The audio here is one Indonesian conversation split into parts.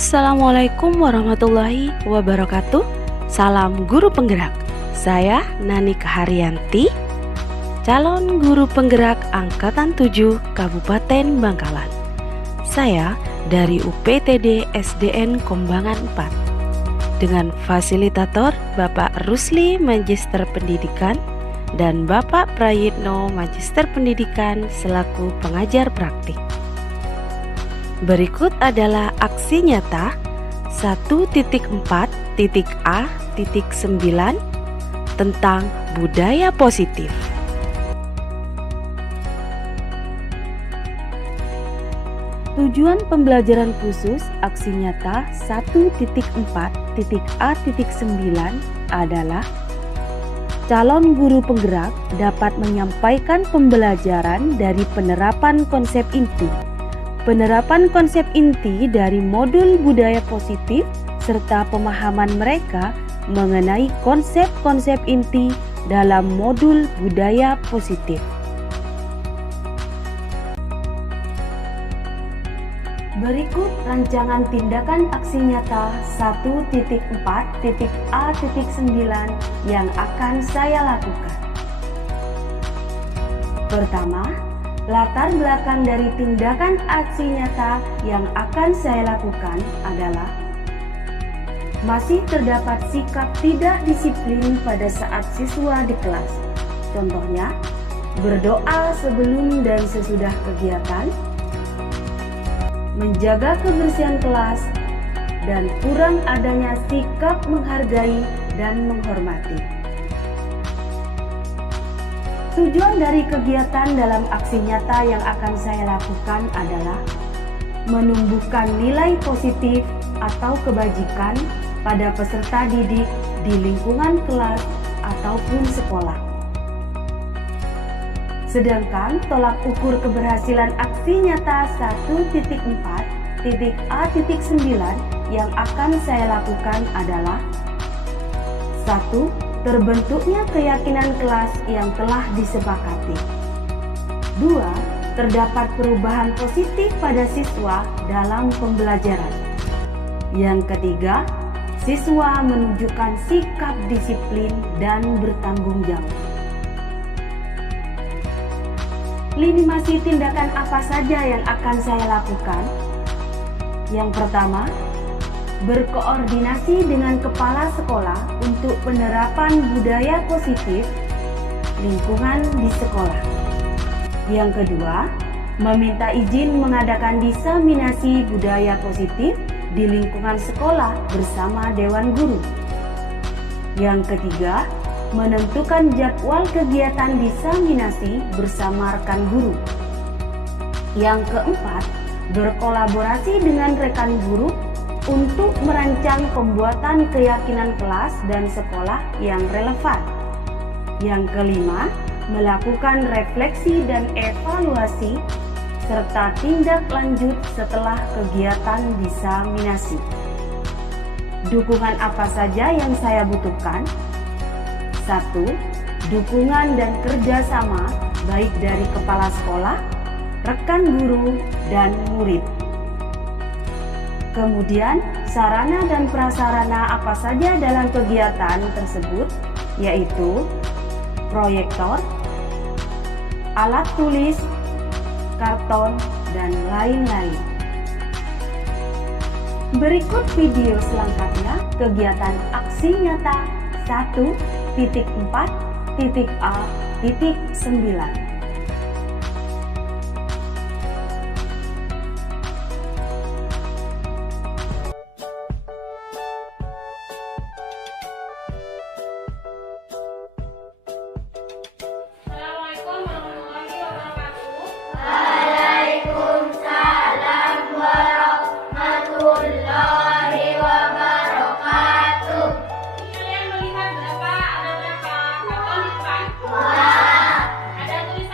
Assalamualaikum warahmatullahi wabarakatuh. Salam guru penggerak. Saya Nani Kaharianti, calon guru penggerak Angkatan 7 Kabupaten Bangkalan. Saya dari UPTD SDN Kombangan 4 dengan fasilitator Bapak Rusli Magister Pendidikan dan Bapak Prayitno Magister Pendidikan selaku pengajar praktik. Berikut adalah aksi nyata 1.4.A.9 tentang budaya positif. Tujuan pembelajaran khusus aksi nyata 1.4.A.9 adalah calon guru penggerak dapat menyampaikan pembelajaran dari penerapan konsep inti. Penerapan konsep inti dari modul budaya positif serta pemahaman mereka mengenai konsep-konsep inti dalam modul budaya positif. Berikut rancangan tindakan aksi nyata 1.4.A.9 yang akan saya lakukan. Pertama, latar belakang dari tindakan aksi nyata yang akan saya lakukan adalah masih terdapat sikap tidak disiplin pada saat siswa di kelas. Contohnya, berdoa sebelum dan sesudah kegiatan, menjaga kebersihan kelas, dan kurang adanya sikap menghargai dan menghormati. Tujuan dari kegiatan dalam aksi nyata yang akan saya lakukan adalah menumbuhkan nilai positif atau kebajikan pada peserta didik di lingkungan kelas ataupun sekolah. Sedangkan tolak ukur keberhasilan aksi nyata 1.4.A.9 yang akan saya lakukan adalah 1. Terbentuknya keyakinan kelas yang telah disepakati. 2. Terdapat perubahan positif pada siswa dalam pembelajaran. Yang ketiga, siswa menunjukkan sikap disiplin dan bertanggung jawab. Lini masa tindakan apa saja yang akan saya lakukan? Yang pertama, berkoordinasi dengan kepala sekolah untuk penerapan budaya positif lingkungan di sekolah. Yang kedua, meminta izin mengadakan diseminasi budaya positif di lingkungan sekolah bersama Dewan Guru. Yang ketiga, menentukan jadwal kegiatan diseminasi bersama rekan guru. Yang keempat, berkolaborasi dengan rekan guru untuk merancang pembuatan keyakinan kelas dan sekolah yang relevan. Yang kelima, melakukan refleksi dan evaluasi serta tindak lanjut setelah kegiatan diseminasi. Dukungan apa saja yang saya butuhkan? 1. Dukungan dan kerjasama baik dari kepala sekolah, rekan guru, dan murid. Kemudian, sarana dan prasarana apa saja dalam kegiatan tersebut, yaitu proyektor, alat tulis, karton, dan lain-lain. Berikut video selengkapnya kegiatan aksi nyata 1.4.A.9. Ada tulisan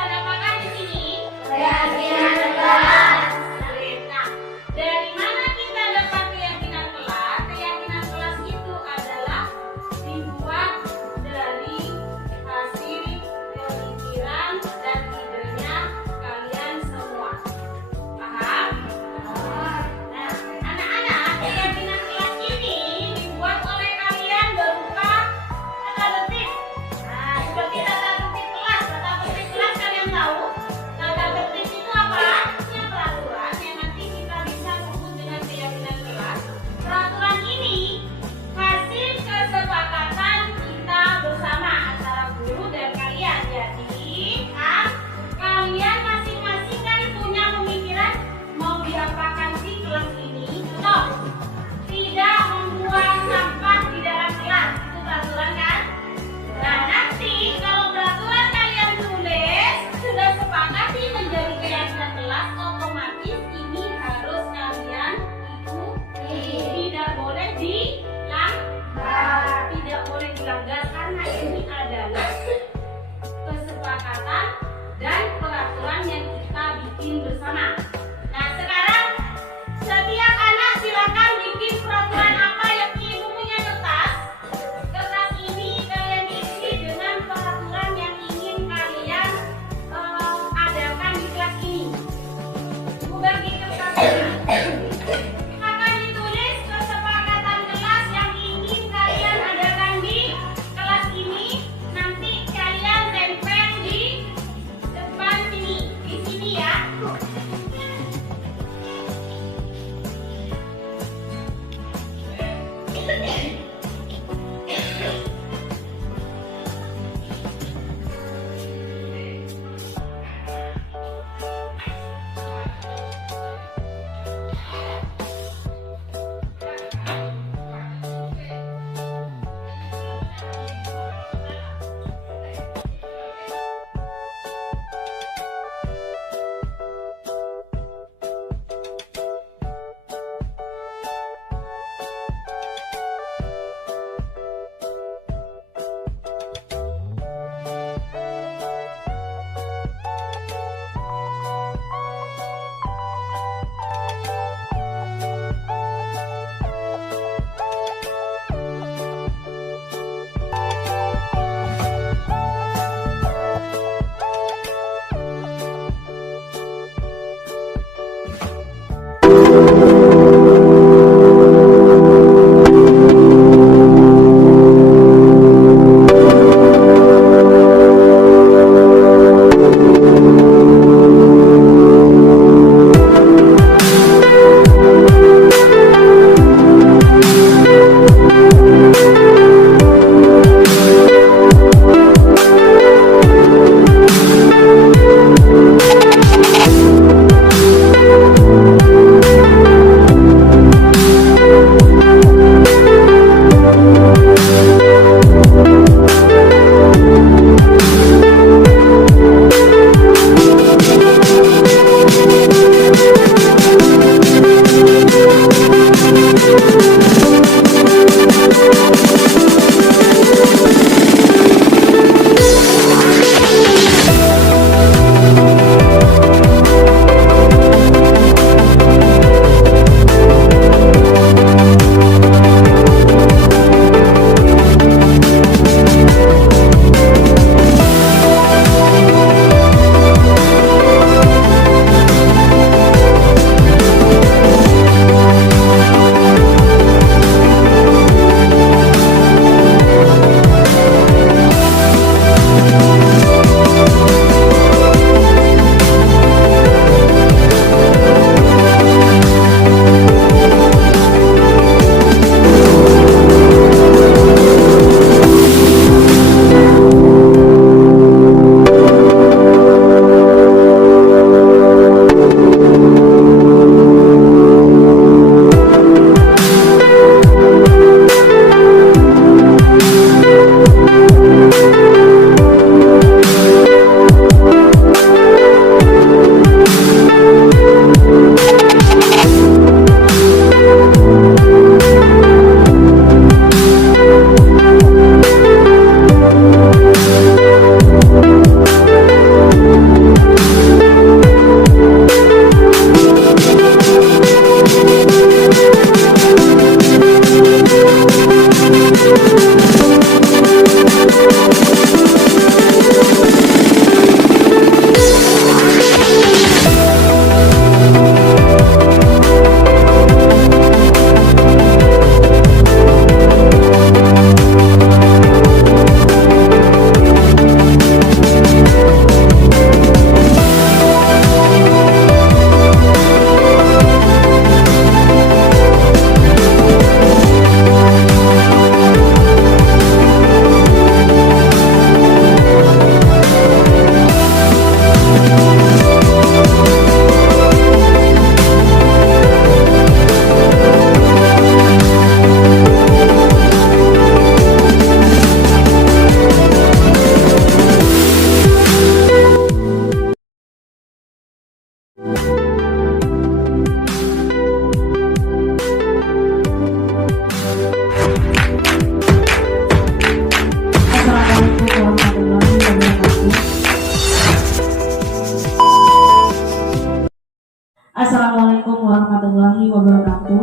Assalamualaikum warahmatullahi wabarakatuh.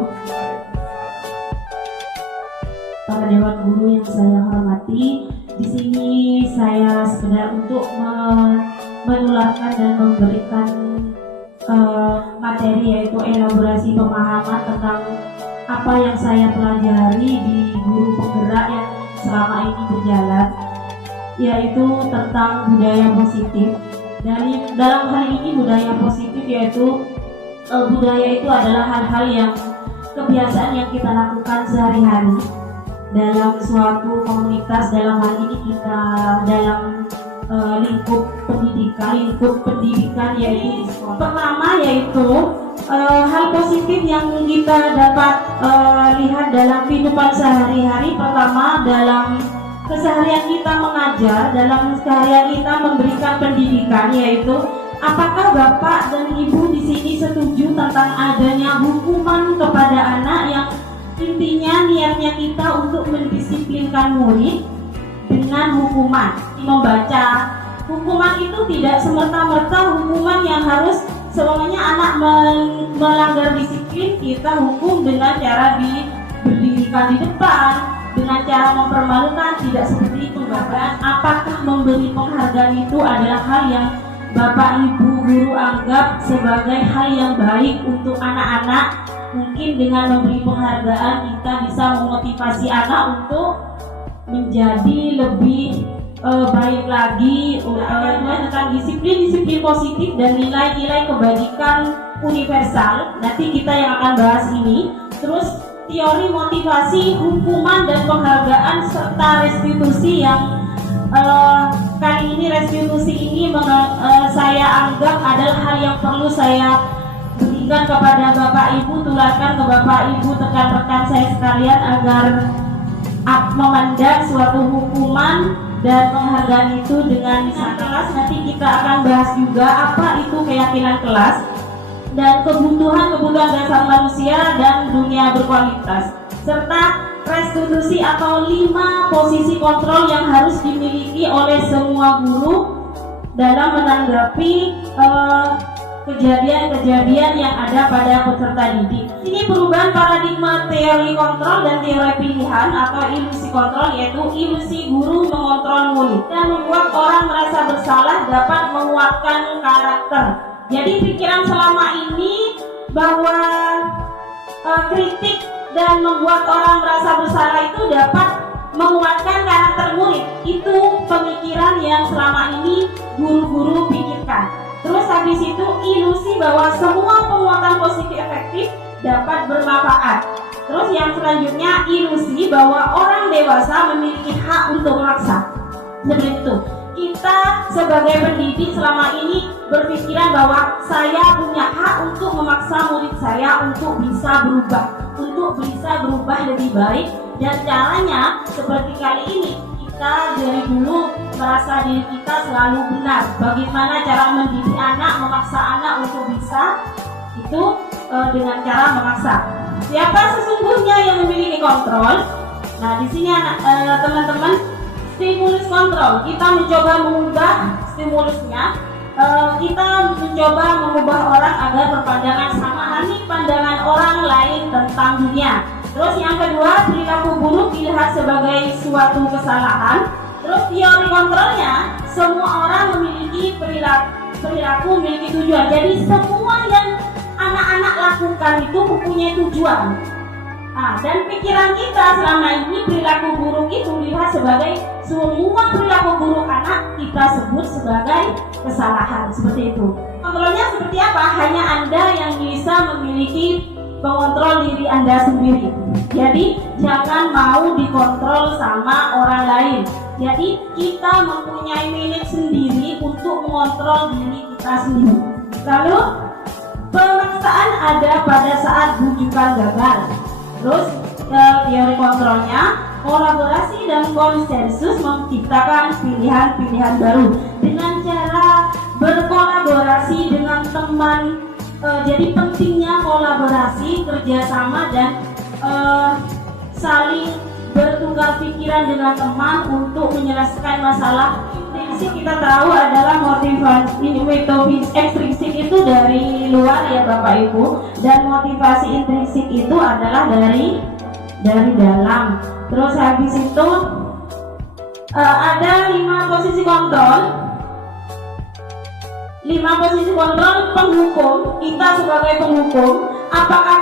Para dewan guru yang saya hormati, di sini saya sekedar untuk menularkan dan memberikan materi, yaitu elaborasi pemahaman tentang apa yang saya pelajari di guru penggerak yang selama ini berjalan, yaitu tentang budaya positif. Dalam hal ini budaya positif yaitu budaya itu adalah hal-hal yang kebiasaan yang kita lakukan sehari-hari dalam suatu komunitas, dalam hal ini kita dalam lingkup pendidikan yaitu di sekolah. Pertama yaitu hal positif yang kita dapat lihat dalam kehidupan sehari-hari. Pertama, dalam keseharian kita mengajar, dalam keseharian kita memberikan pendidikan, yaitu apakah Bapak dan Ibu di sini setuju tentang adanya hukuman kepada anak yang intinya niatnya kita untuk mendisiplinkan murid dengan hukuman membaca. Hukuman itu tidak semerta-merta hukuman yang harus semuanya anak melanggar disiplin kita hukum dengan cara diberdirikan di depan, dengan cara mempermalukan. Tidak seperti itu Bapak. Apakah memberi penghargaan itu adalah hal yang Bapak Ibu guru anggap sebagai hal yang baik untuk anak-anak, mungkin dengan memberi penghargaan kita bisa memotivasi anak untuk menjadi lebih baik lagi tentang disiplin positif dan nilai-nilai kebajikan universal. Nanti kita yang akan bahas ini. Terus teori motivasi, hukuman dan penghargaan serta restitusi yang kali ini restitusi ini saya anggap adalah hal yang perlu saya berikan kepada Bapak Ibu, tularkan ke Bapak Ibu, rekan-rekan saya sekalian agar memandang suatu hukuman dan penghargaan itu dengan kelas. Nanti kita akan bahas juga apa itu keyakinan kelas dan kebutuhan dasar manusia dan dunia berkualitas, serta restitusi atau 5 posisi kontrol yang harus dimiliki oleh semua guru dalam menanggapi kejadian-kejadian yang ada pada peserta didik. Ini perubahan paradigma teori kontrol dan teori pilihan atau ilusi kontrol, yaitu ilusi guru mengontrol murid dan membuat orang merasa bersalah dapat menguatkan karakter. Jadi pikiran selama ini bahwa kritik dan membuat orang merasa bersalah itu dapat menguatkan karakter murid. Itu pemikiran yang selama ini guru-guru pikirkan. Terus habis itu ilusi bahwa semua penguatan positif efektif dapat bermanfaat. Terus yang selanjutnya ilusi bahwa orang dewasa memiliki hak untuk memaksa. Seperti itu. Kita sebagai pendidik selama ini berpikiran bahwa saya punya hak untuk memaksa murid saya untuk bisa berubah lebih baik, dan caranya seperti kali ini. Kita dari dulu merasa diri kita selalu benar. Bagaimana cara mendidik anak, memaksa anak untuk bisa itu dengan cara memaksa. Siapa sesungguhnya yang memiliki kontrol? Nah, di sini teman-teman, stimulus kontrol. Kita mencoba mengubah stimulusnya. Kita mencoba mengubah orang agar berpandangan sama halnya pandangan orang lain tentang dunia. Terus yang kedua, perilaku buruk dilihat sebagai suatu kesalahan. Terus teori kontrolnya, semua orang memiliki perilaku memiliki tujuan. Jadi semua yang anak-anak lakukan itu mempunyai tujuan. Dan pikiran kita selama ini perilaku buruk itu dilihat sebagai semua perilaku buruk anak kita sebut sebagai kesalahan, seperti itu. Kontrolnya seperti apa? Hanya Anda yang bisa memiliki pengontrol diri Anda sendiri. Jadi jangan mau dikontrol sama orang lain. Jadi kita mempunyai milik sendiri untuk mengontrol diri kita sendiri. Lalu pemaksaan ada pada saat bujukan gagal. Terus teori kontrolnya, kolaborasi dan konsensus menciptakan pilihan-pilihan baru dengan cara berkolaborasi dengan teman. Jadi pentingnya kolaborasi, kerjasama dan saling bertukar pikiran dengan teman untuk menyelesaikan masalah. Prinsip kita tahu adalah motivasi ekstrinsik itu dari luar ya Bapak Ibu, dan motivasi intrinsik itu adalah dari dalam. Terus habis itu ada 5 posisi kontrol. 5 posisi kontrol penghukum. Kita sebagai penghukum, apakah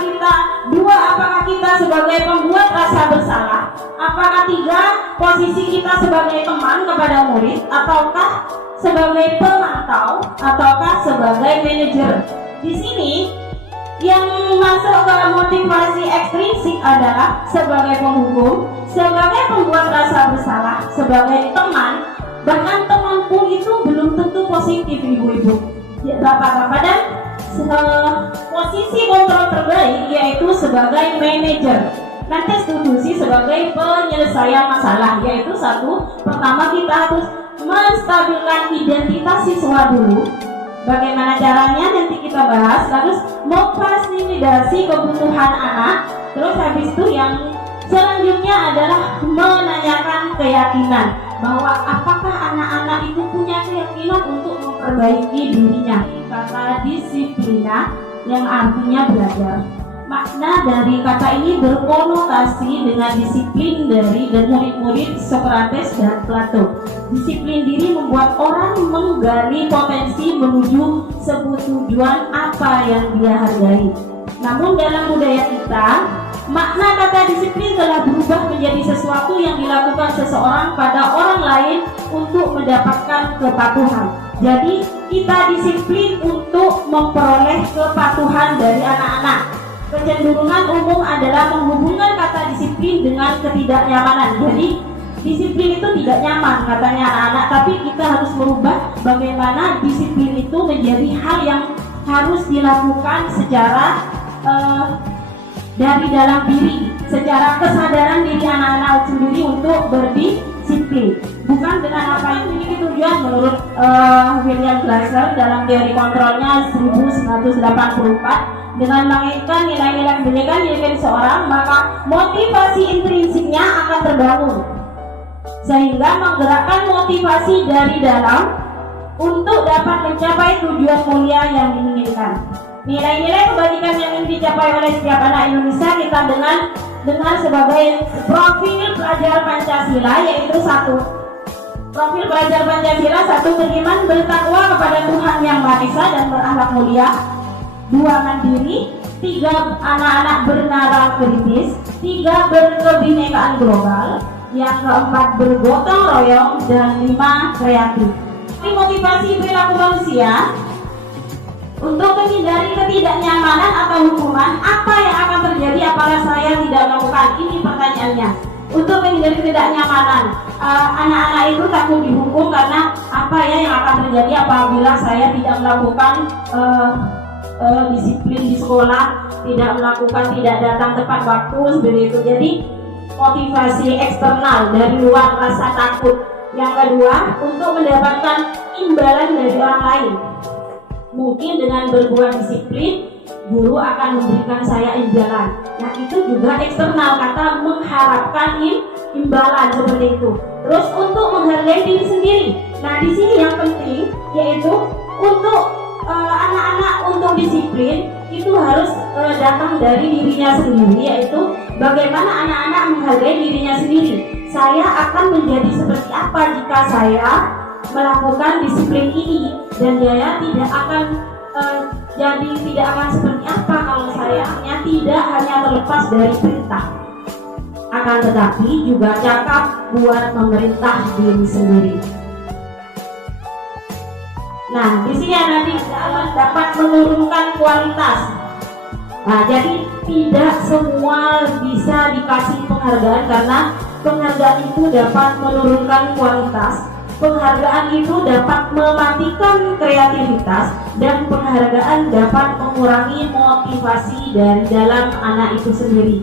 kita sebagai pembuat rasa bersalah? Apakah 3 posisi kita sebagai teman kepada murid, ataukah sebagai pemantau, ataukah sebagai manajer? Di sini yang masuk ke motivasi ekstrinsik adalah sebagai penghukum, sebagai pembuat rasa bersalah, sebagai teman. Bahkan teman pun itu belum tentu positif ibu-ibu, bapak-bapak. Dan posisi kontrol terbaik yaitu sebagai manajer. Dan restitusi sebagai penyelesaian masalah, yaitu pertama kita harus menstabilkan identitas siswa dulu. Bagaimana caranya nanti kita bahas. Terus memfasilitasi kebutuhan anak. Terus habis itu yang selanjutnya adalah menanyakan keyakinan, bahwa apakah anak-anak itu punya keyakinan untuk memperbaiki dirinya. Kata disiplina yang artinya belajar. Makna dari kata ini berkonotasi dengan disiplin dari murid-murid Socrates dan Plato. Disiplin diri membuat orang menggali potensi menuju sebuah tujuan apa yang dia hargai. Namun dalam budaya kita, makna kata disiplin telah berubah menjadi sesuatu yang dilakukan seseorang pada orang lain untuk mendapatkan kepatuhan. Jadi kita disiplin untuk memperoleh kepatuhan dari anak-anak. Kecenderungan umum adalah menghubungkan kata disiplin dengan ketidaknyamanan. Jadi disiplin itu tidak nyaman katanya anak-anak, tapi kita harus merubah bagaimana disiplin itu menjadi hal yang harus dilakukan secara dari dalam diri, secara kesadaran diri anak-anak sendiri untuk berdisiplin, bukan dengan apa yang memiliki tujuan. Menurut William Glasser dalam teori kontrolnya 1984, dengan mengaitkan nilai-nilai pendidikan diri seorang, maka motivasi intrinsiknya akan terbangun sehingga menggerakkan motivasi dari dalam untuk dapat mencapai tujuan mulia yang diinginkan. Nilai-nilai kebajikan yang ingin dicapai oleh setiap anak Indonesia kita dengar sebagai profil pelajar Pancasila, yaitu satu, profil pelajar Pancasila, satu, beriman bertakwa kepada Tuhan Yang Maha Esa dan berakhlak mulia. 2, mandiri. 3, anak-anak bernalar kritis. 3, berkebinekaan global. Yang keempat, bergotong royong. Dan 5, kreatif. Ini motivasi perilaku manusia untuk menghindari ketidaknyamanan atau hukuman. Apa yang akan terjadi apabila saya tidak melakukan? Ini pertanyaannya. Untuk menghindari ketidaknyamanan, anak-anak itu takut dihukum karena apa ya yang akan terjadi apabila saya tidak melakukan disiplin di sekolah, tidak datang tepat waktu, seperti itu. Jadi motivasi eksternal dari luar, rasa takut. Yang kedua, untuk mendapatkan imbalan dari orang lain. Mungkin dengan berbuat disiplin, guru akan memberikan saya imbalan. Nah, itu juga eksternal, kata mengharapkan imbalan seperti itu. Terus untuk menghargai diri sendiri. Nah, di sini yang penting yaitu untuk anak-anak untuk disiplin itu harus datang dari dirinya sendiri, yaitu bagaimana anak-anak menghargai dirinya sendiri. Saya akan menjadi seperti apa jika saya melakukan disiplin ini, dan dia tidak akan tidak akan seperti apa kalau saya tidak hanya terlepas dari perintah, akan tetapi juga cakap buat memerintah diri sendiri. Nah, di sini nanti dapat menurunkan kualitas. Nah, jadi tidak semua bisa dikasih penghargaan karena penghargaan itu dapat menurunkan kualitas. Penghargaan itu dapat mematikan kreativitas dan penghargaan dapat mengurangi motivasi dari dalam anak itu sendiri.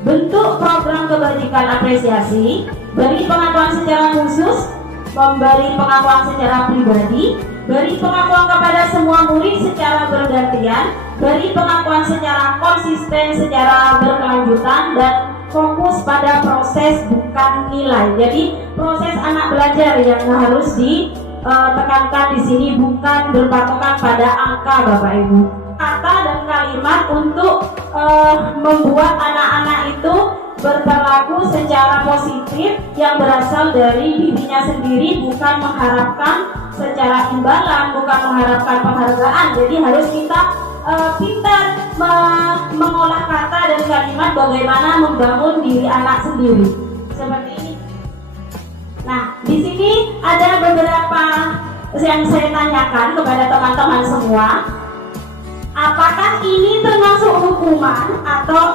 Bentuk program kebajikan apresiasi: beri pengakuan secara khusus, memberi pengakuan secara pribadi, beri pengakuan kepada semua murid secara bergantian, beri pengakuan secara konsisten, secara berkelanjutan, dan fokus pada proses bukan nilai. Jadi proses anak belajar yang harus ditekankan di sini, bukan berpatokan pada angka, Bapak Ibu. Kata dan kalimat untuk membuat anak-anak itu berperilaku secara positif yang berasal dari dirinya sendiri, bukan mengharapkan secara imbalan, bukan mengharapkan penghargaan. Jadi harus kita pintar mengolah kata dan kalimat, bagaimana membangun diri anak sendiri seperti ini. Nah, di sini ada beberapa yang saya tanyakan kepada teman-teman semua. Apakah ini termasuk hukuman atau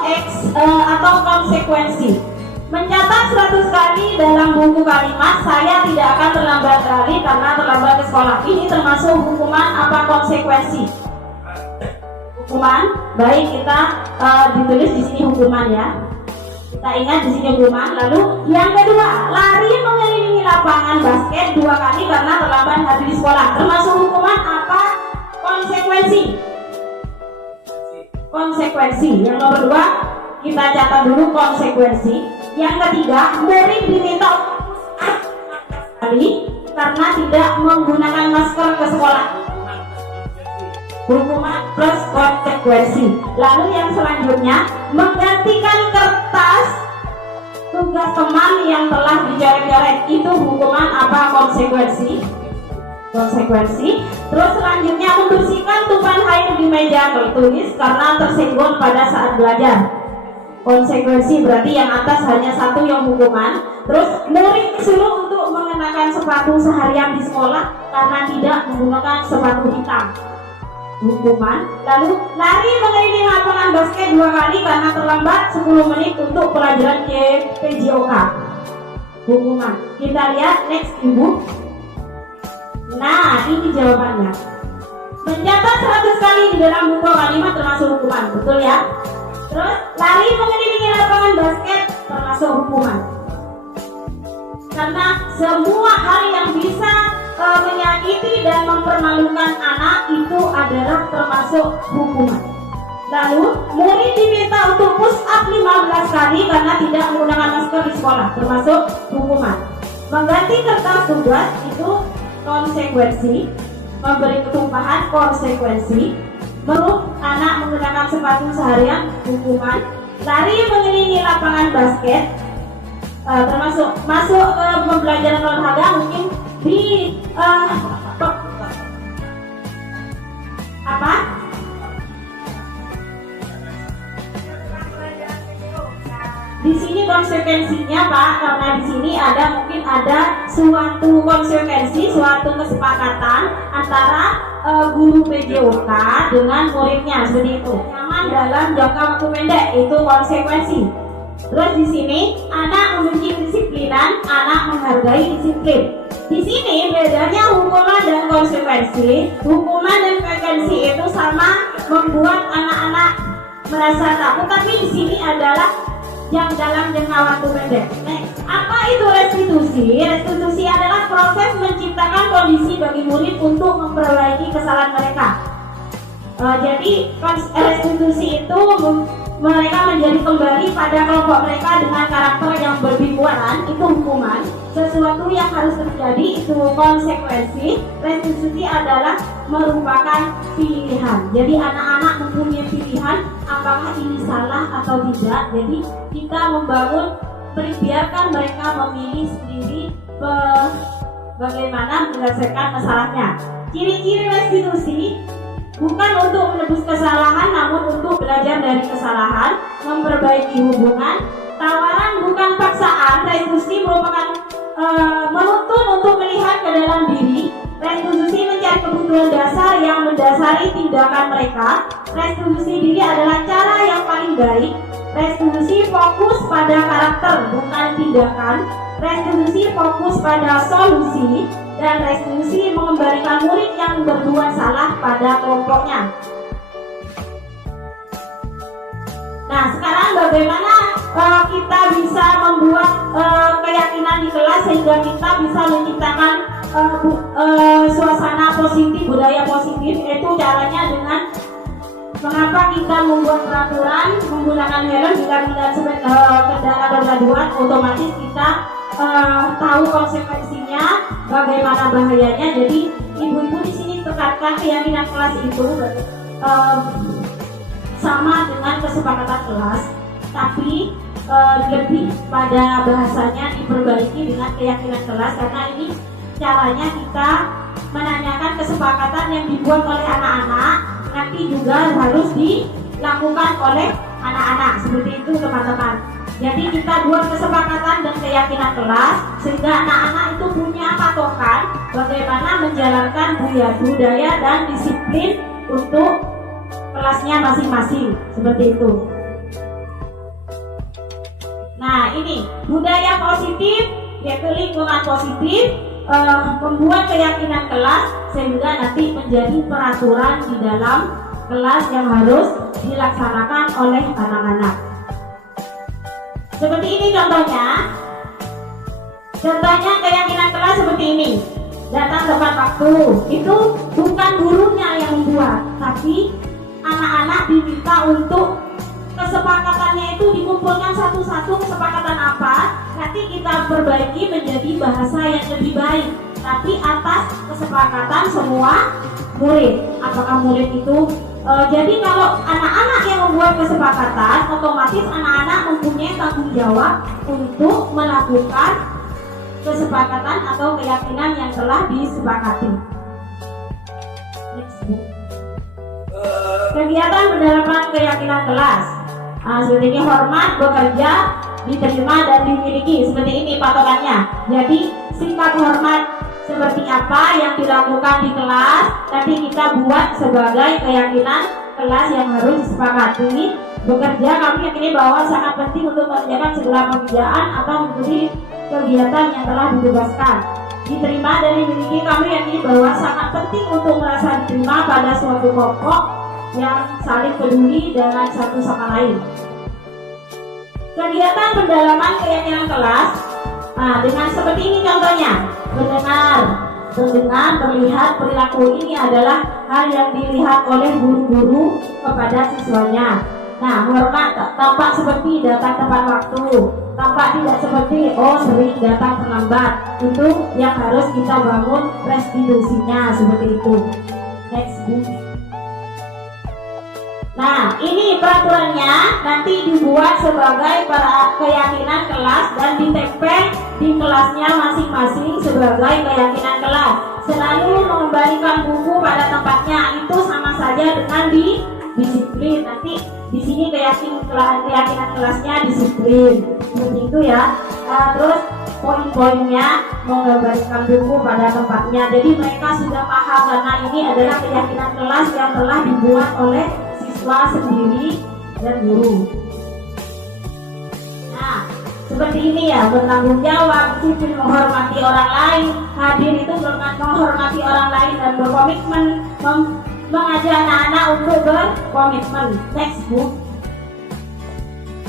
konsekuensi? Mencatat 100 kali dalam buku kalimat, saya tidak akan terlambat kali karena terlambat ke sekolah. Ini termasuk hukuman apa konsekuensi? Hukuman. Baik, kita ditulis di sini hukuman ya. Kita ingat di sini hukuman. Lalu yang kedua, lari mengelilingi lapangan basket 2 kali karena terlambat hadir di sekolah. Termasuk hukuman apa konsekuensi? Konsekuensi. Yang nomor 2 kita catat dulu konsekuensi. Yang ketiga, murid diminta kali karena tidak menggunakan masker ke sekolah. hukuman plus konsekuensi. Lalu yang selanjutnya, menggantikan kertas tugas teman yang telah dicoret-coret, itu hukuman apa? Konsekuensi. Terus selanjutnya, membersihkan tumpahan air di meja tertulis karena tersinggung pada saat belajar. Konsekuensi, berarti yang atas hanya satu yang hukuman. Terus murid disuruh untuk mengenakan sepatu seharian di sekolah karena tidak menggunakan sepatu hitam, hukuman. Lalu lari mengelilingi lapangan basket 2 kali karena terlambat 10 menit untuk pelajaran PJOK, hukuman. Kita lihat next ibu. Nah, ini jawabannya. Mencatat 100 kali di dalam buku kalimat termasuk hukuman, betul ya? Terus lari mengelilingi lapangan basket termasuk hukuman. Karena semua hal yang bisa menyakiti dan mempermalukan anak itu adalah termasuk hukuman. Lalu murid diminta untuk push up 15 kali karena tidak menggunakan masker di sekolah, termasuk hukuman. Mengganti kertas tugas itu konsekuensi. Memberi ketumpahan konsekuensi. Meruh anak menggunakan sepatu seharian hukuman. Lari mengelilingi lapangan basket termasuk masuk ke pembelajaran olahraga, mungkin di apa? Di sini konsekuensinya Pak, karena di sini mungkin ada suatu konsekuensi, suatu kesepakatan antara guru PJOK dengan muridnya, seperti itu. Nyaman dalam jangka waktu pendek, itu konsekuensi. Terus di sini anak membenci disiplinan, anak menghargai disiplin. Di sini bedanya hukuman dan konsekuensi. Hukuman dan konsekuensi itu sama, membuat anak-anak merasa takut, tapi di sini adalah yang dalam jangka waktu pendek. Apa itu restitusi? Restitusi adalah proses menciptakan kondisi bagi murid untuk memperbaiki kesalahan mereka. Jadi restitusi itu mereka menjadi kembali pada kelompok mereka dengan karakter yang berbibuan, itu hukuman. Sesuatu yang harus terjadi itu konsekuensi. Restitusi adalah merupakan pilihan. Jadi anak-anak mempunyai pilihan apakah ini salah atau tidak. Jadi kita membangun, biarkan mereka memilih sendiri bagaimana menyelesaikan masalahnya. Ciri-ciri restitusi bukan untuk menebus kesalahan, namun untuk belajar dari kesalahan, memperbaiki hubungan. Tawaran bukan paksaan. Restitusi merupakan menuntun untuk melihat ke dalam diri. Restitusi mencari kebutuhan dasar yang mendasari tindakan mereka. Restitusi diri adalah cara yang paling baik. Restitusi fokus pada karakter bukan tindakan. Restitusi fokus pada solusi. Dan restitusi mengembalikan murid yang berbuat salah pada kelompoknya. Nah, sekarang bagaimana kita bisa membuat keyakinan di kelas sehingga kita bisa menciptakan suasana positif, budaya positif. Itu caranya dengan mengapa kita membuat peraturan menggunakan helm jika kendaraan roda 2, otomatis kita tahu konsekuensinya, bagaimana bahayanya. Jadi ibu-ibu di sini tekankan keyakinan kelas itu sama dengan kesepakatan kelas, tapi lebih pada bahasanya diperbaiki dengan keyakinan kelas, karena ini caranya kita menanyakan kesepakatan yang dibuat oleh anak-anak nanti juga harus dilakukan oleh anak-anak, seperti itu teman-teman. Jadi kita buat kesepakatan dan keyakinan kelas sehingga anak-anak itu punya patokan bagaimana menjalankan budaya dan disiplin untuk kelasnya masing-masing, seperti itu. Nah, ini budaya positif, yaitu lingkungan positif, membuat keyakinan kelas sehingga nanti menjadi peraturan di dalam kelas yang harus dilaksanakan oleh anak-anak. Seperti ini contohnya. Contohnya keyakinan kelas seperti ini. Datang tepat waktu. Itu bukan gurunya yang membuat, tapi anak-anak diminta untuk kesepakatannya itu dikumpulkan satu-satu, kesepakatan apa, nanti kita perbaiki menjadi bahasa yang lebih baik, tapi atas kesepakatan semua murid. Apakah murid itu jadi kalau anak-anak yang membuat kesepakatan, otomatis anak-anak mempunyai tanggung jawab untuk melakukan kesepakatan atau keyakinan yang telah disepakati. Next book. Kegiatan pendalaman keyakinan kelas. Seperti ini: hormat, bekerja, diterima, dan dimiliki. Seperti ini patokannya. Jadi sikap hormat seperti apa yang dilakukan di kelas, nanti kita buat sebagai keyakinan kelas yang harus disepakati. Bekerja, kami yakini bahwa sangat penting untuk mengerjakan segala pekerjaan atau mengikuti kegiatan yang telah ditugaskan. Diterima dan dimiliki, kami yakini bahwa sangat penting untuk merasa diterima pada suatu kelompok yang saling peduli dengan satu sama lain. Kegiatan pendalaman keyakinan kelas dengan seperti ini contohnya: mendengar, terlihat, perilaku ini adalah hal yang dilihat oleh guru-guru kepada siswanya. Nah, hormat tampak seperti datang tepat waktu, tampak tidak seperti sering datang terlambat. Itu yang harus kita bangun restitusinya, seperti itu. Next book. Nah, ini peraturannya nanti dibuat sebagai keyakinan kelas dan ditempel di kelasnya masing-masing sebagai keyakinan kelas. Selalu mengembalikan buku pada tempatnya, itu sama saja dengan disiplin. Nanti di sini keyakinan kelasnya disiplin, seperti itu ya. Terus poin-poinnya mengembalikan buku pada tempatnya. Jadi mereka sudah paham karena ini adalah keyakinan kelas yang telah dibuat oleh siswa sendiri dan guru. Nah, seperti ini ya: bertanggung jawab, disiplin, menghormati orang lain, hadir itu menghormati orang lain, dan berkomitmen mengajak anak-anak untuk berkomitmen. Next book.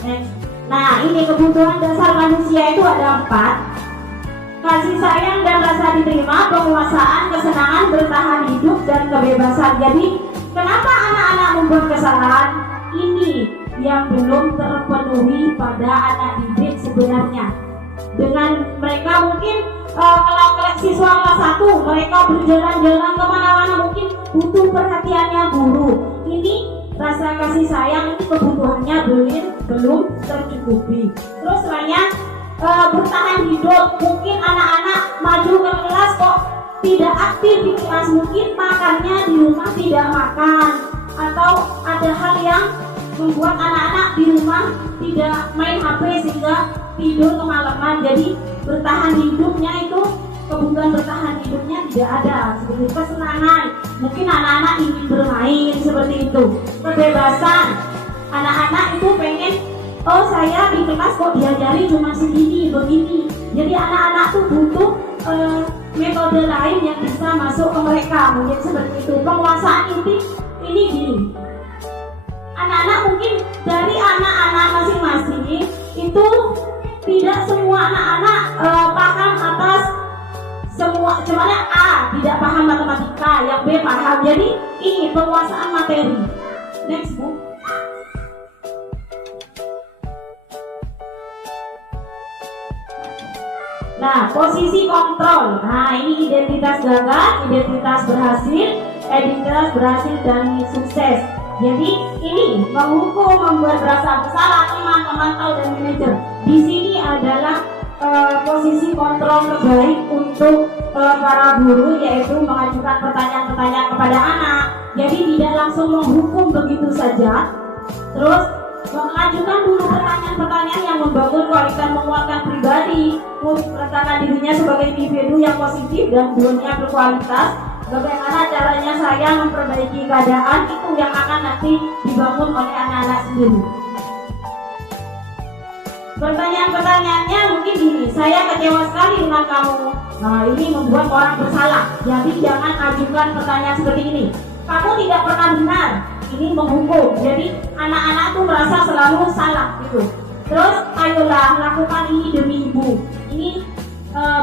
Next. Nah, ini kebutuhan dasar manusia itu ada 4: kasih sayang dan rasa diterima, penguasaan, kesenangan, bertahan hidup, dan kebebasan. Jadi kenapa anak-anak membuat kesalahan? Ini yang belum terpenuhi pada anak didik sebenarnya. Dengan mereka mungkin kalau siswa kelas 1 mereka berjalan-jalan kemana-mana, mungkin butuh perhatiannya guru. Ini rasa kasih sayang, ini kebutuhannya belum tercukupi. Terus selanjutnya bertahan hidup. Mungkin anak-anak maju ke kelas kok tidak aktif di kelas, mungkin makannya di rumah tidak makan, atau ada hal yang membuat anak-anak di rumah tidak main HP sehingga tidur kemalaman. Jadi bertahan hidupnya itu, kebutuhan bertahan hidupnya tidak ada. Seperti kesenangan, mungkin anak-anak ingin bermain, seperti itu. Kebebasan, anak-anak itu pengen, saya di kelas kok diajari cuma segini, begini. Jadi anak-anak tuh butuh metode lain yang bisa masuk ke mereka, mungkin seperti itu. Penguasaan ini gini, anak-anak mungkin dari anak-anak masing-masing itu tidak semua anak-anak paham atas semua, cuman A tidak paham matematika, yang B paham. Jadi ini penguasaan materi. Next book. Nah, posisi kontrol. Nah, ini identitas gagal, identitas berhasil, identitas berhasil dan sukses. Jadi ini menghukum, membuat merasa bersalah, iman, memantau, dan manajer. Di sini adalah posisi kontrol terbaik untuk para guru, yaitu mengajukan pertanyaan-pertanyaan kepada anak. Jadi tidak langsung menghukum begitu saja. Terus mengajukan dulu pertanyaan-pertanyaan yang membangun kualitas, menguatkan pribadi, meletakkan dirinya sebagai individu yang positif dan dunia berkualitas. Bagaimana caranya saya memperbaiki keadaan, itu yang akan nanti dibangun oleh anak-anak sendiri. Pertanyaan-pertanyaannya mungkin gini: saya kecewa sekali dengan kamu. Nah, ini membuat orang bersalah. Jadi jangan ajukan pertanyaan seperti ini. Kamu tidak pernah benar. Ini menghukum. Jadi anak-anak tuh merasa selalu salah gitu. Terus ayolah lakukan ini demi ibu. Ini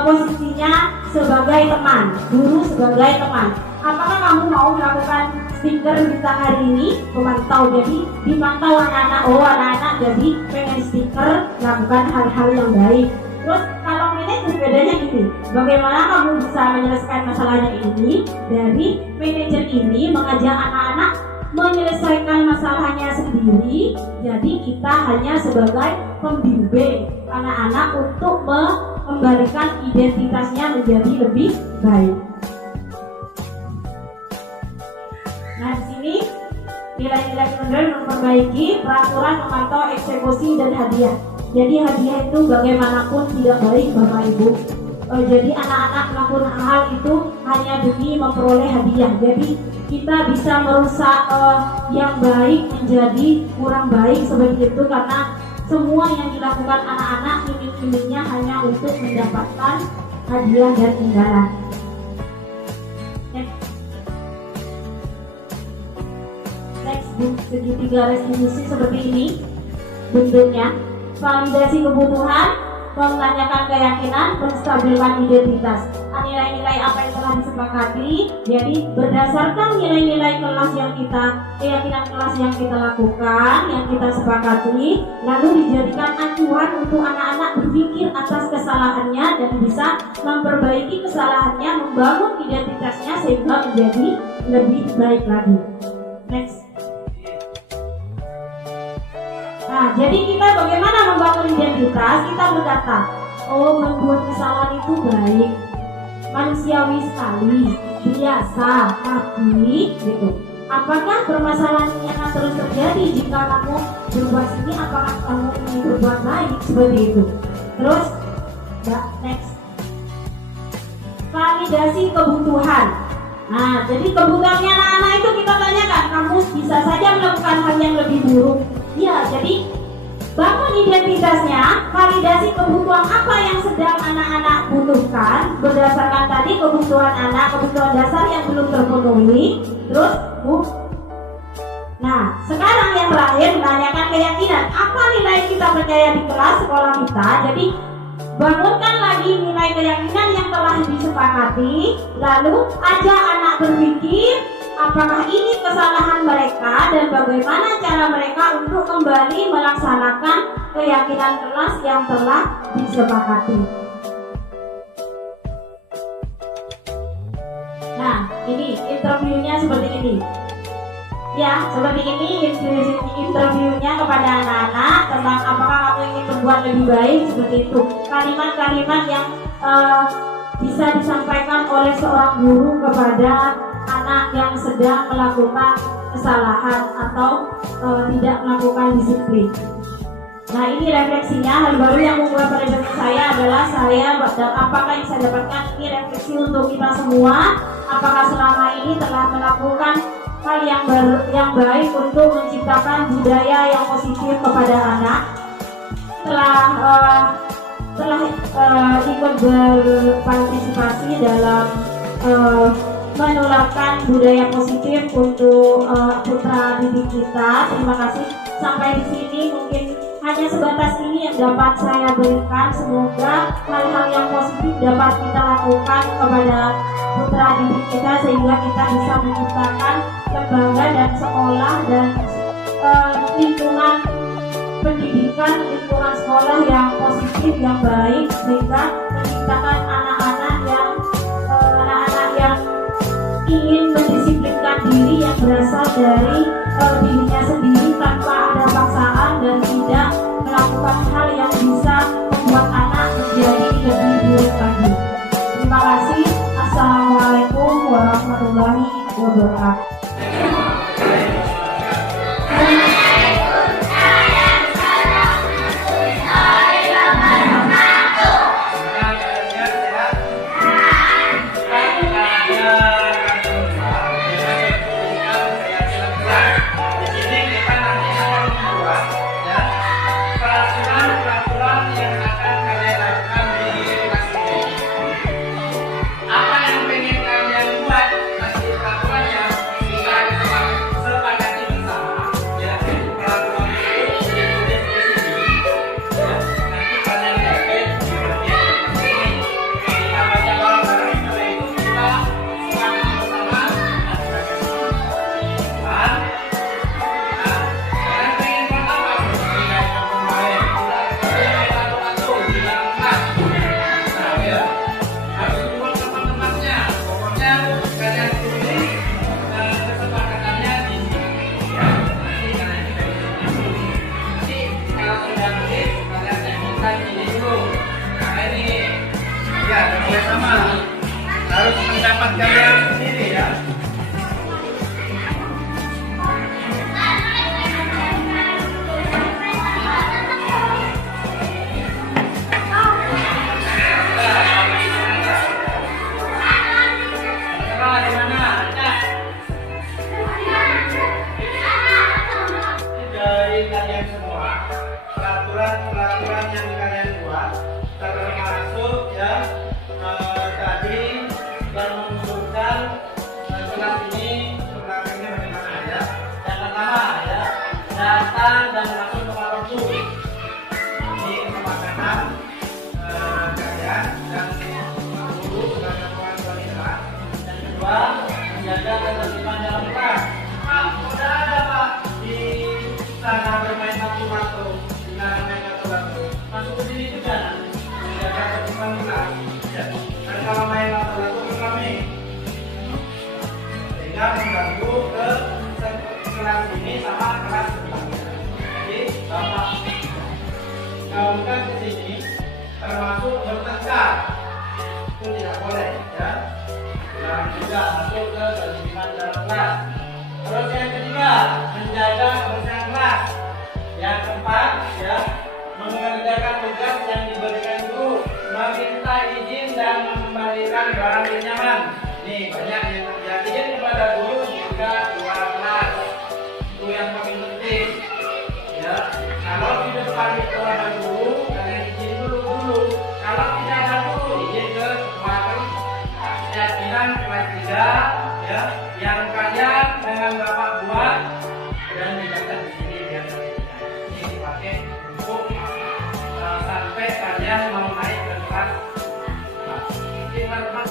posisinya sebagai teman, guru sebagai teman. Apakah kamu mau melakukan stiker bintang hari ini? Memantau, jadi dipantau anak-anak. Anak-anak jadi pengen stiker, lakukan hal-hal yang baik. Terus kalau manajer bedanya gini, bagaimana kamu bisa menyelesaikan masalahnya ini dari manajer ini mengajak anak-anak menyelesaikan masalahnya sendiri. Jadi kita hanya sebagai pembimbing anak-anak untuk mengembalikan identitasnya menjadi lebih baik. Nah, di sini nilai-nilai kemudian memperbaiki peraturan memantau eksekusi dan hadiah. Jadi hadiah itu bagaimanapun tidak baik Bapak Ibu. Jadi anak-anak melakukan hal itu hanya demi memperoleh hadiah. Jadi kita bisa merusak yang baik menjadi kurang baik seperti itu, karena semua yang dilakukan anak-anak iming-imingnya hanya untuk mendapatkan hadiah dan imbalan. Segitiga restitusi seperti ini bentuknya. Validasi kebutuhan, menanyakan keyakinan, menstabilkan identitas. Nilai-nilai apa yang telah disepakati. Jadi berdasarkan nilai-nilai kelas yang kita, keyakinan kelas yang kita lakukan, yang kita sepakati, lalu dijadikan acuan untuk anak-anak berpikir atas kesalahannya dan bisa memperbaiki kesalahannya, membangun identitasnya sehingga menjadi lebih baik lagi. Next. Nah, jadi kita bagaimana membangun identitas? Kita berkata, oh, membuat kesalahan itu baik, manusiawi sekali, biasa, tapi gitu. Apakah permasalahan ini akan terus terjadi jika kamu berbuat ini? Apakah kamu ingin berbuat baik seperti itu? Terus, next. Validasi kebutuhan. Nah, jadi kebutuhannya anak-anak itu kita tanyakan, kamu bisa saja melakukan hal yang lebih buruk. Ya, jadi bangun identitasnya, validasi kebutuhan apa yang sedang anak-anak butuhkan berdasarkan tadi kebutuhan anak, kebutuhan dasar yang belum terpenuhi. Terus, nah, sekarang yang terakhir menanyakan keyakinan. Apa nilai kita percaya di kelas sekolah kita? Jadi bangunkan lagi nilai keyakinan yang telah disepakati, lalu ajak anak berpikir apakah ini kesalahan mereka dan bagaimana cara mereka untuk kembali melaksanakan keyakinan kelas yang telah disepakati. Nah, ini interviewnya seperti ini. Ya, seperti ini interviewnya kepada anak-anak tentang apakah kamu ingin berbuat lebih baik, seperti itu. Kalimat-kalimat yang bisa disampaikan oleh seorang guru kepada anak yang sedang melakukan kesalahan atau tidak melakukan disiplin. Nah, ini refleksinya. Hal baru yang membuat perjalanan saya adalah apakah yang saya dapatkan ini refleksi untuk kita semua. Apakah selama ini telah melakukan hal yang baik untuk menciptakan budaya yang positif kepada anak, telah ikut berpartisipasi dalam menularkan budaya positif untuk putra didik kita. Terima kasih. Sampai di sini mungkin hanya sebatas ini yang dapat saya berikan. Semoga hal-hal yang positif dapat kita lakukan kepada putra didik kita sehingga kita bisa menciptakan lembaga dan sekolah dan lingkungan pendidikan, lingkungan sekolah yang positif, yang baik, sehingga menciptakan anak-anak yang ingin mendisiplinkan diri yang berasal dari dirinya sendiri tanpa ada paksaan dan tidak melakukan hal yang bisa membuat anak menjadi lebih buruk lagi. Terima kasih. Assalamualaikum warahmatullahi wabarakatuh. Apa yang pengen kalian buat, kasih peraturannya. menjelaskan kelas ini belakangnya bagaimana ya. Yang pertama ya, datang dan masuk ke waktu. Ini kesepakatan kalian dan guru sebagai orang wanita. Yang kedua, menjaga ketertiban dalam kelas. Pak, sudah ada Pak di sana bermain batu-batu, di sana main batu-batu. Masuk ke sini juga nanti. Menjaga ketertiban kelas. Ya. Dan kalau main batu-batu kami sehingga mengganggu ke kelas ini sama kelas sebelumnya. Jadi Bapak gaungkan ke sini termasuk bertengkar itu tidak boleh ya. Dan juga masuk ke ketertiban dalam kelas. Terus yang ketiga, menjaga kebersihan kelas. Yang keempat ya, mengerjakan tugas yang diberikan guru, meminta izin dan mengembalikan barang yang nyaman. Nih banyak yang terjadi izin kepada guru jika luar kelas. Itu yang paling penting. Ya, kalau di depan itu ada guru, kalian izin dulu. Kalau tidak ada guru, izin ke kemarin. Keyakinan kelas 3 ya, yang kalian dengan Bapak buat dan dicatat di sini biar ini dipakai untuk sampai kalian mau naik ke kelas. Teman-teman.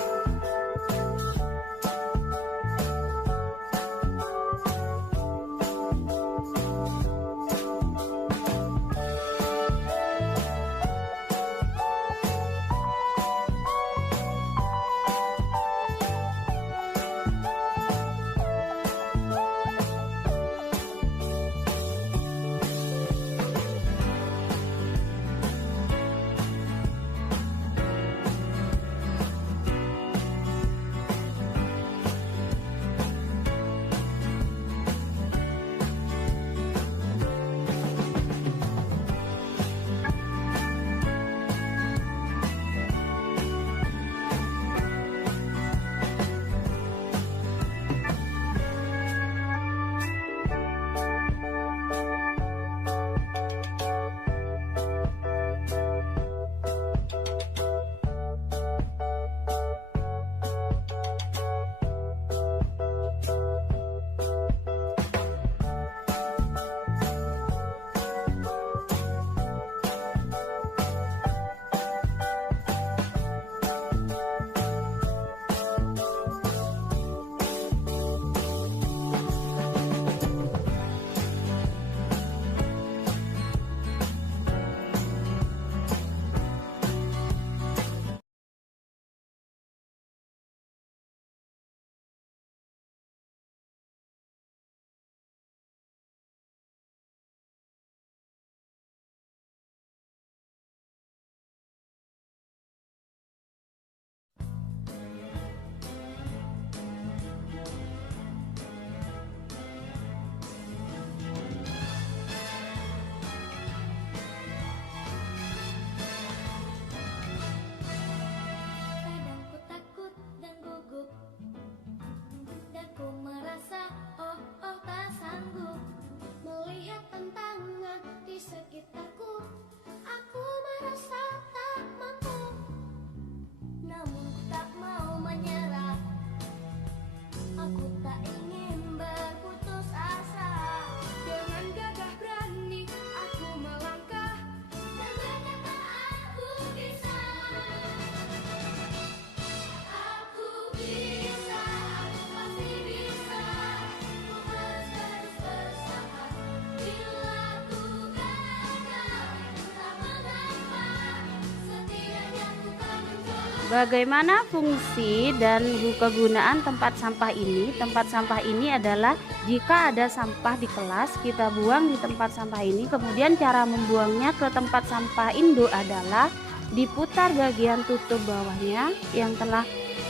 Bagaimana fungsi dan kegunaan tempat sampah ini? Tempat sampah ini adalah jika ada sampah di kelas, kita buang di tempat sampah ini. Kemudian cara membuangnya ke tempat sampah induk adalah diputar bagian tutup bawahnya yang telah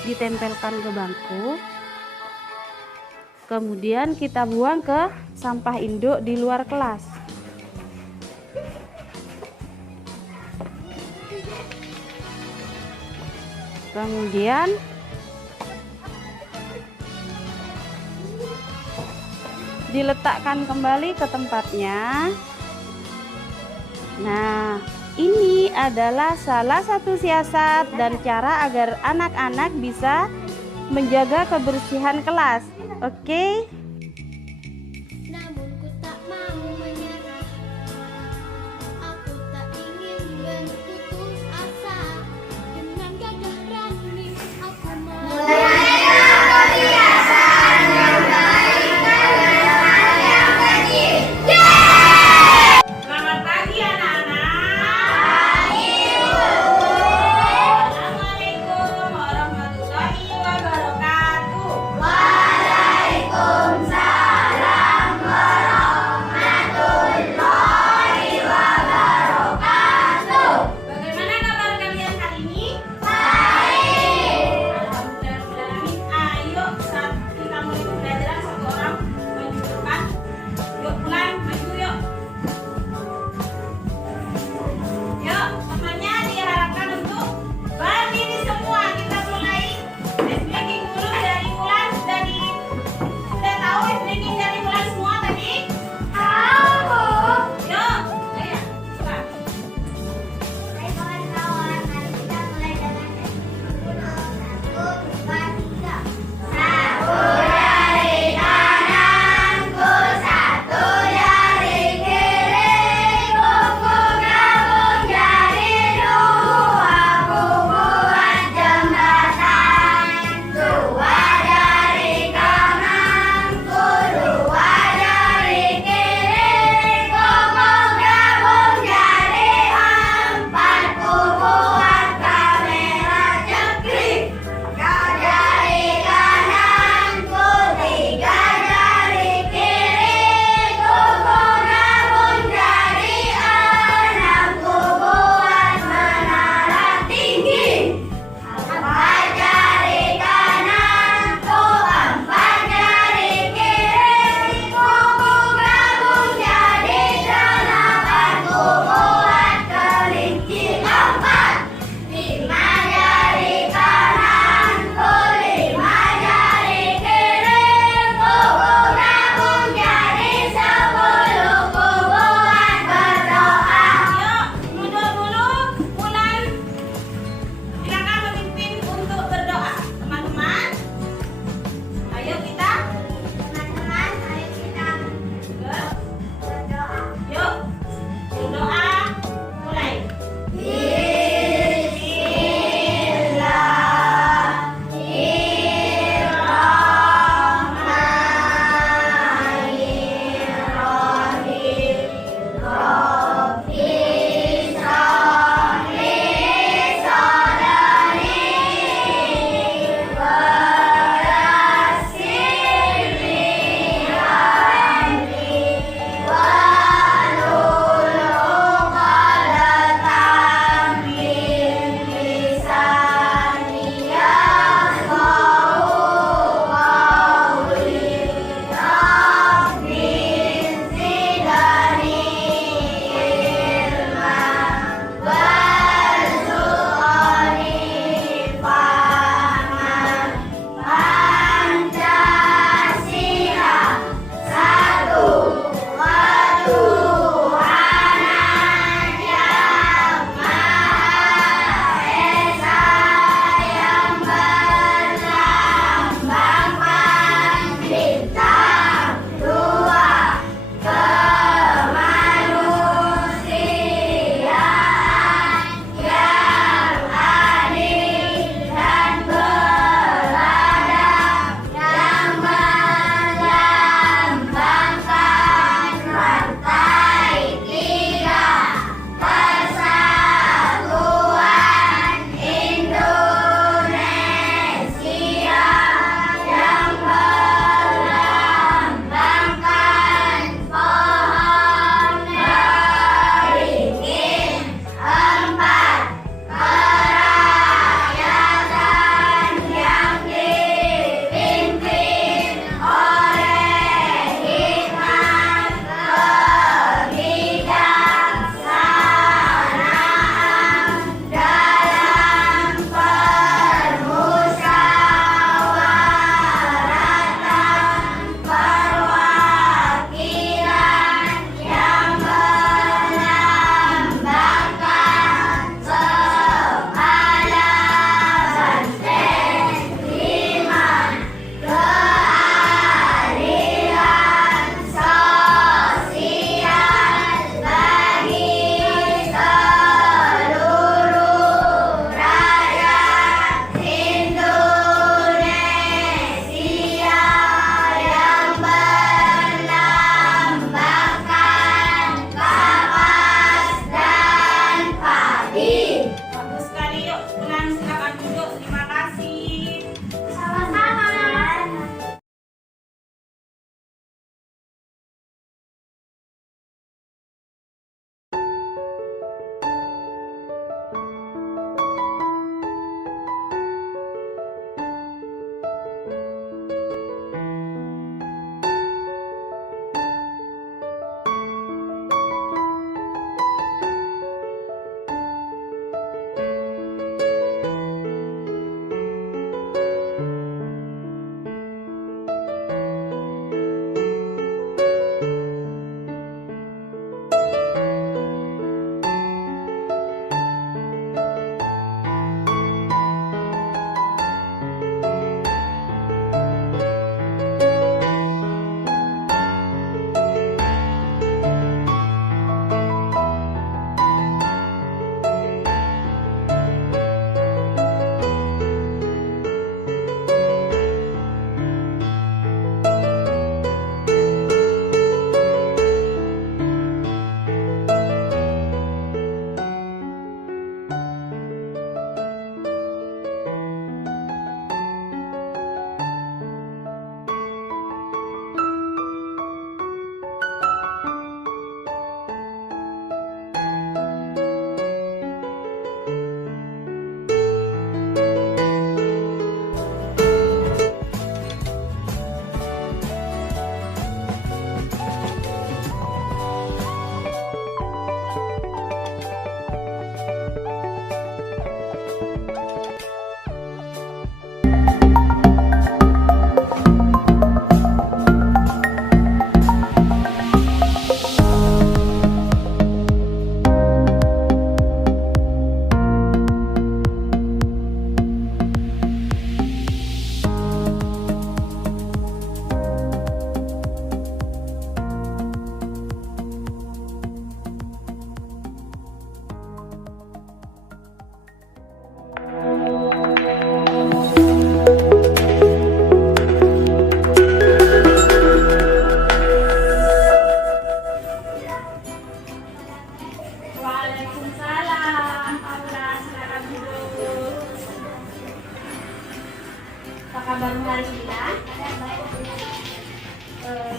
ditempelkan ke bangku. Kemudian kita buang ke sampah induk di luar kelas. Kemudian diletakkan kembali ke tempatnya. Nah, ini adalah salah satu siasat dan cara agar anak-anak bisa menjaga kebersihan kelas. Oke? Namun ku tak mau menyerah. Aku tak ingin berputus asa. Dengan gagah berani aku Selamat pagi anak-anak. Assalamualaikum warahmatullahi wabarakatuh.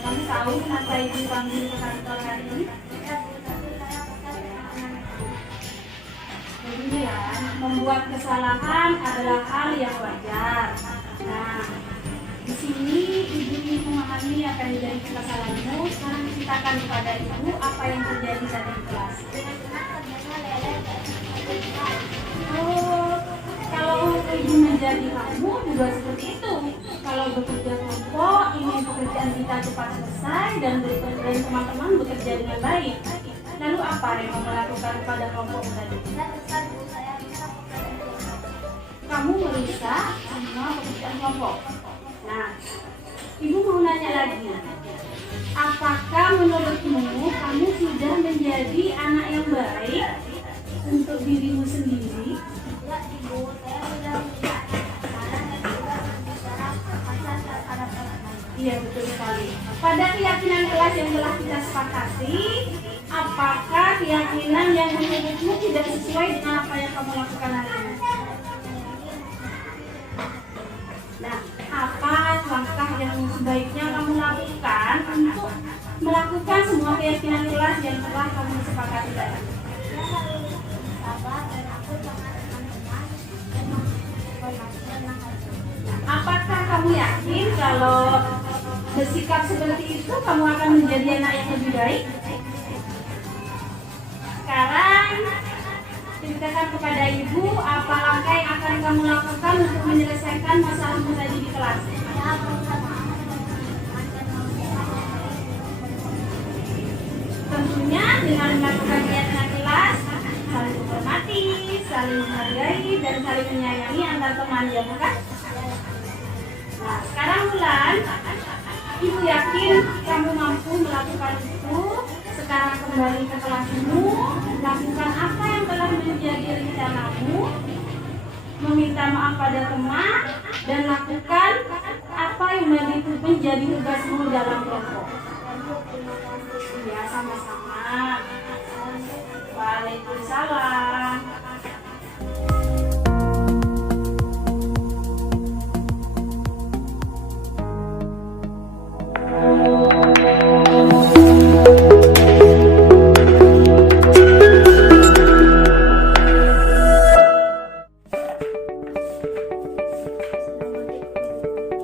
Kamu tahu kenapa ibu panggil ke kantor hari ini? Begini ya, membuat kesalahan adalah hal yang wajar. Nah, di sini ibu ingin memahami apa yang menjadi kesalahanmu. Sekarang ceritakan kepada ibu apa yang terjadi tadi di kelas. Oh, kalau ibu menjadi kamu juga seperti itu. Kalau bekerja kelompok, ingin pekerjaan kita cepat selesai dan teman-teman bekerja dengan baik. Lalu apa yang kamu lakukan pada kelompok tadi? Kamu merusak semua pekerjaan kelompok. Nah, ibu mau nanya lagi. Apakah menurutmu kamu sudah menjadi anak yang baik untuk dirimu sendiri? Iya, betul sekali. Pada keyakinan kelas yang telah kita sepakati, apakah keyakinan yang menurutmu tidak sesuai dengan apa yang kamu lakukan hari ini? Nah, apa langkah yang sebaiknya kamu lakukan untuk melakukan semua keyakinan kelas yang telah kamu sepakati tadi? Apakah kamu yakin kalau bersikap seperti itu kamu akan menjadi anak yang lebih baik? Sekarang ceritakan kepada ibu apa langkah yang akan kamu lakukan untuk menyelesaikan masalahmu tadi di kelas. Tentunya dengan melakukan kegiatan kelas, saling menghormati, saling menghargai, dan saling menyayangi antar teman, ya bukan? Nah, sekarang Wulan, ibu yakin kamu mampu melakukan itu. Sekarang kembali ke kelasmu, lakukan apa yang telah menjadi rencanamu, meminta maaf pada teman, dan lakukan apa yang menjadi tugasmu dalam kelompok. Ya, sama-sama. Waalaikumsalam.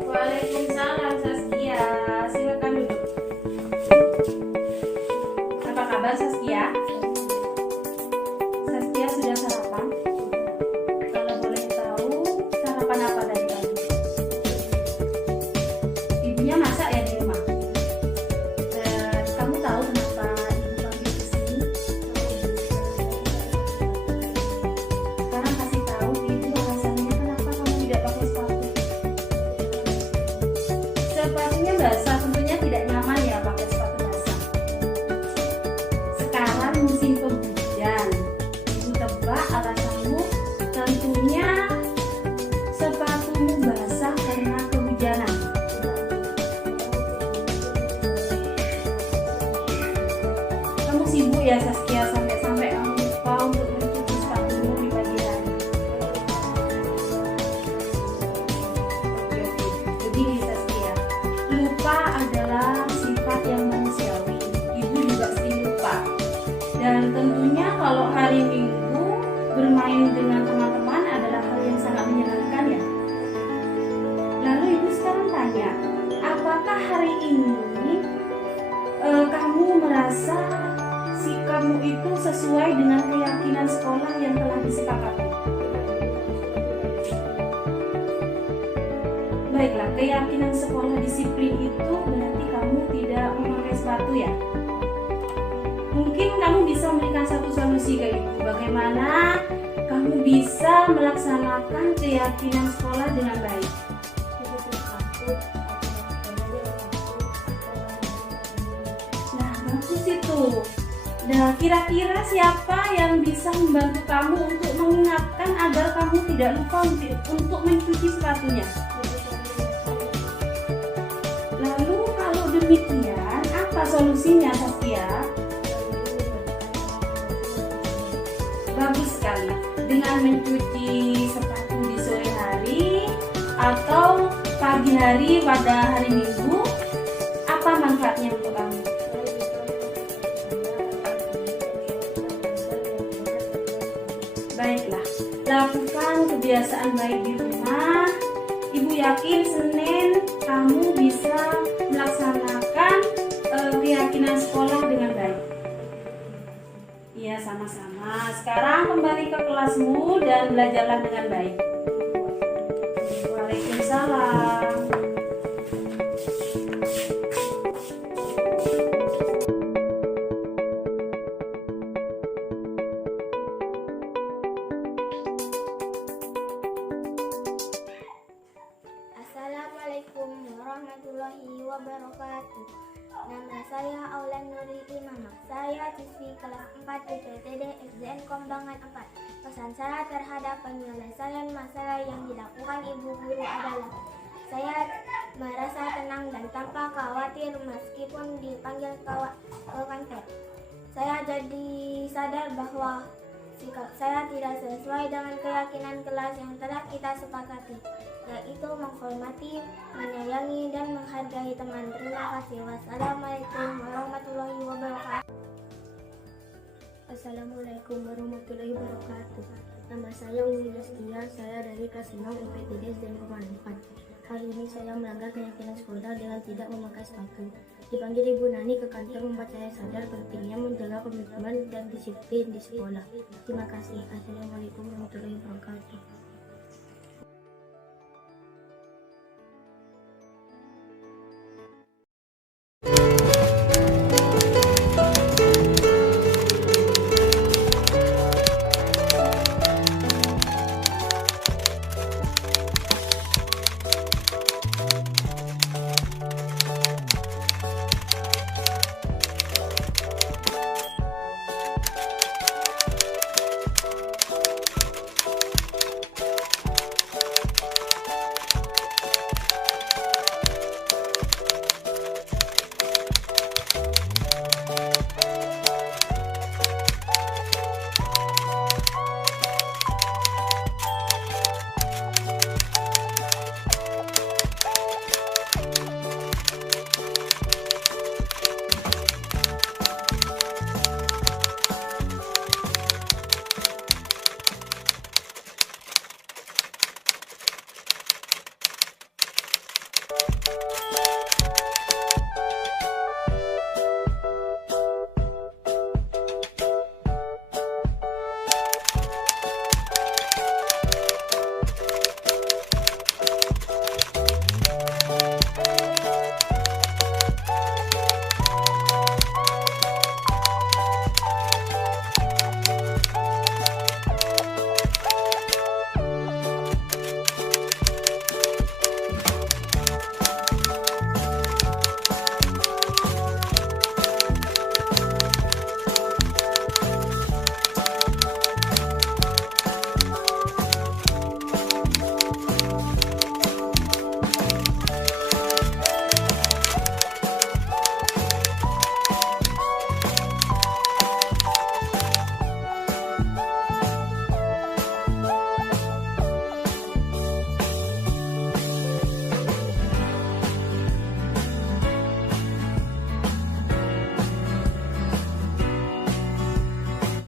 Waalaikumsalam Saskia, silakan duduk. Apa kabar Saskia? Saskia sudah sarapan? Kalau boleh tahu, sarapan apa tadi pagi? Ibunya masak ya di rumah? Kamu tahu kenapa ibu panggil ke sini? Sekarang kasih tahu ibu alasannya kenapa kamu tidak pakai sepatu. Sepatunya basah, tentunya tidak nyaman ya pakai sepatu basah. Sekarang musim penghujan. Ibu tebak alasanmu tentunya sepatumu basah karena kehujanan. Kamu sibuk ya Saskia sampai kamu lupa untuk mencuci sepatumu di pagi hari. Begini Saskia, lupa adalah sifat yang manusiawi. Ibu juga sering lupa. Dan tentunya kalau hari Minggu bermain dengan teman-teman adalah hal yang sangat menyenangkan ya. Lalu ibu sekarang tanya, apakah hari ini kamu merasa sikapmu itu sesuai dengan keyakinan sekolah yang telah disepakati? Baiklah, keyakinan sekolah disiplin itu berarti kamu tidak memakai sepatu ya. Mungkin kamu bisa memberikan satu solusi ke ibu, bagaimana kamu bisa melaksanakan keyakinan sekolah dengan baik. Nah, bagus itu. Nah, kira-kira siapa yang bisa membantu kamu untuk mengingatkan agar kamu tidak lupa untuk mencuci sepatunya? Lalu kalau demikian, apa solusinya Saskia? Bagus sekali. Dengan mencuci sepatu di sore hari atau pagi pagi hari pada hari Minggu, apa manfaatnya untuk kamu? Baiklah, lakukan kebiasaan baik di rumah. Ibu yakin Senin kamu bisa melaksanakan keyakinan sekolah dengan baik. Iya, sama-sama. Sekarang kembali ke kelasmu dan belajarlah dengan baik. Waalaikumsalam. Assalamualaikum warahmatullahi wabarakatuh. Nama saya Aulan Nuri Imamah. Saya siswi kelas 4 PTD SDN Kombangan 4. Pesan saya terhadap penyelesaian masalah yang dilakukan ibu guru adalah saya merasa tenang dan tanpa khawatir meskipun dipanggil ke kantor. Saya jadi sadar bahwa sikap saya tidak sesuai dengan keyakinan kelas yang telah kita sepakati, yaitu menghormati, menyayangi, dan menghargai teman. Terima kasih. Wassalamualaikum warahmatullahi wabarakatuh. Assalamualaikum warahmatullahi wabarakatuh. Nama saya Umi Destia, saya dari kelas 6 UPTD SDN Kombangan 4. Hari ini saya melanggar keyakinan sekolah dengan tidak memakai sepatu. Dipanggil Ibu Nani ke kantor membuat saya sadar pentingnya menjaga komitmen dan disiplin di sekolah. Terima kasih. Assalamualaikum warahmatullahi wabarakatuh.